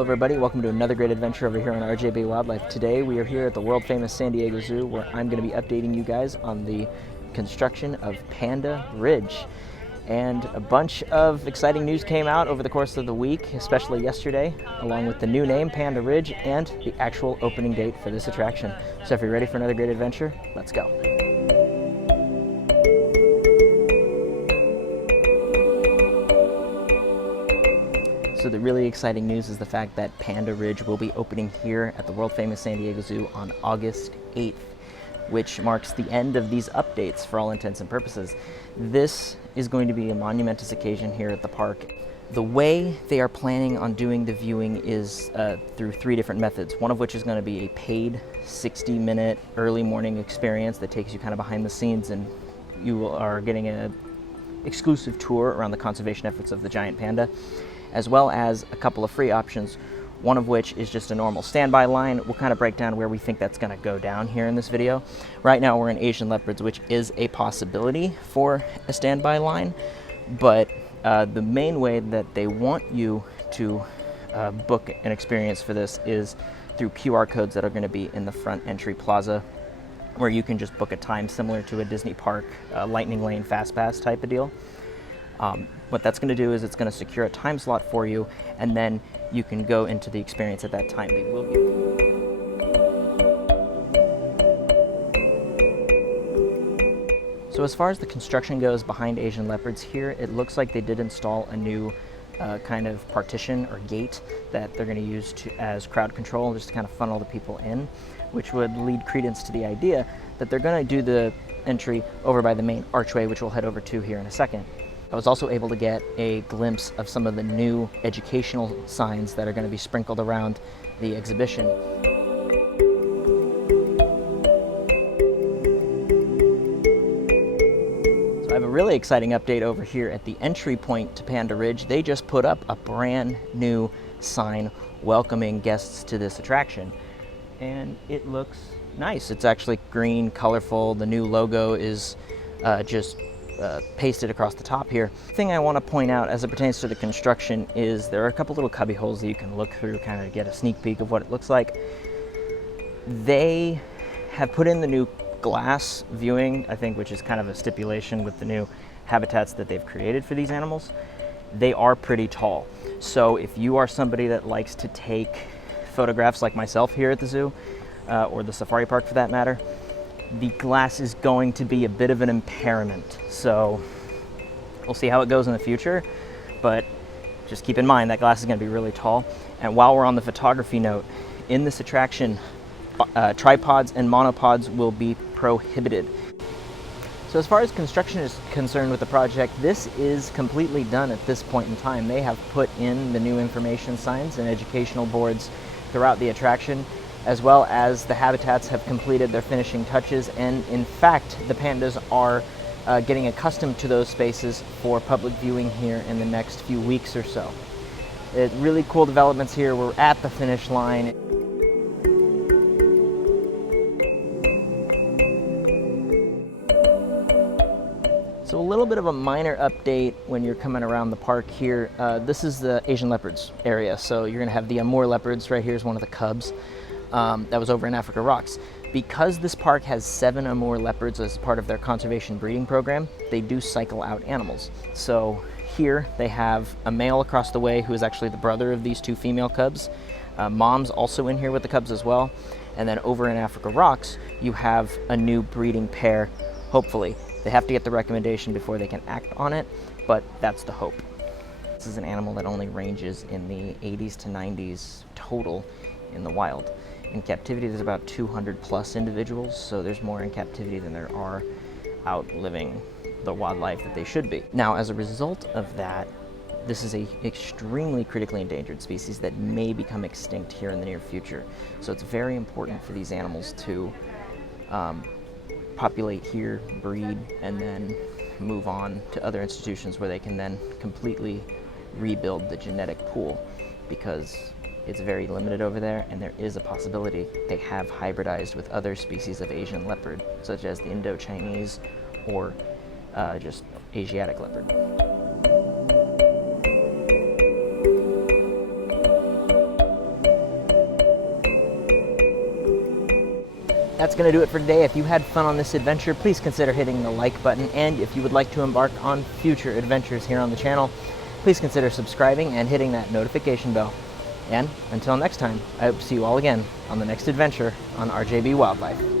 Hello everybody, welcome to another great adventure over here on RJB Wildlife. Today we are here at the world famous San Diego Zoo where I'm going to be updating you guys on the construction of Panda Ridge. And a bunch of exciting news came out over the course of the week, especially yesterday, along with the new name, Panda Ridge, and the actual opening date for this attraction. So if you're ready for another great adventure, let's go. So the really exciting news is the fact that Panda Ridge will be opening here at the world famous San Diego Zoo on August 8th, which marks the end of these updates for all intents and purposes. This is going to be a monumentous occasion here at the park. The way they are planning on doing the viewing is through three different methods, one of which is going to be a paid 60-minute early morning experience that takes you kind of behind the scenes, and you are getting an exclusive tour around the conservation efforts of the giant panda, as well as a couple of free options, one of which is just a normal standby line. We'll kind of break down where we think that's going to go down here in this video. Right now we're in Asian leopards, which is a possibility for a standby line, but the main way that they want you to book an experience for this is through QR codes that are going to be in the front entry plaza, where you can just book a time similar to a Disney park lightning lane fast pass type of deal. What that's going to do is it's going to secure a time slot for you, and then you can go into the experience at that time. They will give So as far as the construction goes behind Asian leopards here, it looks like they did install a new kind of partition or gate that they're going to use as crowd control, just to kind of funnel the people in, which would lead credence to the idea that they're going to do the entry over by the main archway, which we'll head over to here in a second. I was also able to get a glimpse of some of the new educational signs that are going to be sprinkled around the exhibition. So I have a really exciting update over here at the entry point to Panda Ridge. They just put up a brand new sign welcoming guests to this attraction, and it looks nice. It's actually green, colorful. The new logo is just pasted across the top here. The thing I want to point out as it pertains to the construction is there are a couple little cubby holes that you can look through, kind of get a sneak peek of what it looks like. They have put in the new glass viewing, I think, which is kind of a stipulation with the new habitats that they've created for these animals. They are pretty tall. So if you are somebody that likes to take photographs like myself here at the zoo, or the safari park for that matter, the glass is going to be a bit of an impairment. So we'll see how it goes in the future, but just keep in mind that glass is going to be really tall. And while we're on the photography note, in this attraction, tripods and monopods will be prohibited. So as far as construction is concerned with the project, this is completely done at this point in time. They have put in the new information signs and educational boards throughout the attraction, as well as the habitats have completed their finishing touches, and in fact the pandas are getting accustomed to those spaces for public viewing here in the next few weeks or so. Really cool developments here. We're at the finish line. So a little bit of a minor update when you're coming around the park here. This is the Asian leopards area, so you're going to have the Amur Leopards. Right here is one of the cubs. That was over in Africa Rocks. Because this park has 7 Amur leopards as part of their conservation breeding program, they do cycle out animals. So here they have a male across the way who is actually the brother of these 2 female cubs. Mom's also in here with the cubs as well. And then over in Africa Rocks, you have a new breeding pair, hopefully. They have to get the recommendation before they can act on it, but that's the hope. This is an animal that only ranges in the 80s to 90s total in the wild. In captivity, there's about 200 plus individuals, so there's more in captivity than there are out living the wildlife that they should be. Now, as a result of that, this is an extremely critically endangered species that may become extinct here in the near future. So it's very important for these animals to populate here, breed, and then move on to other institutions where they can then completely rebuild the genetic pool, because it's very limited over there, and there is a possibility they have hybridized with other species of Asian leopard, such as the Indo-Chinese or just Asiatic leopard. That's going to do it for today. If you had fun on this adventure, please consider hitting the like button. And if you would like to embark on future adventures here on the channel, please consider subscribing and hitting that notification bell. And until next time, I hope to see you all again on the next adventure on RJB Wildlife.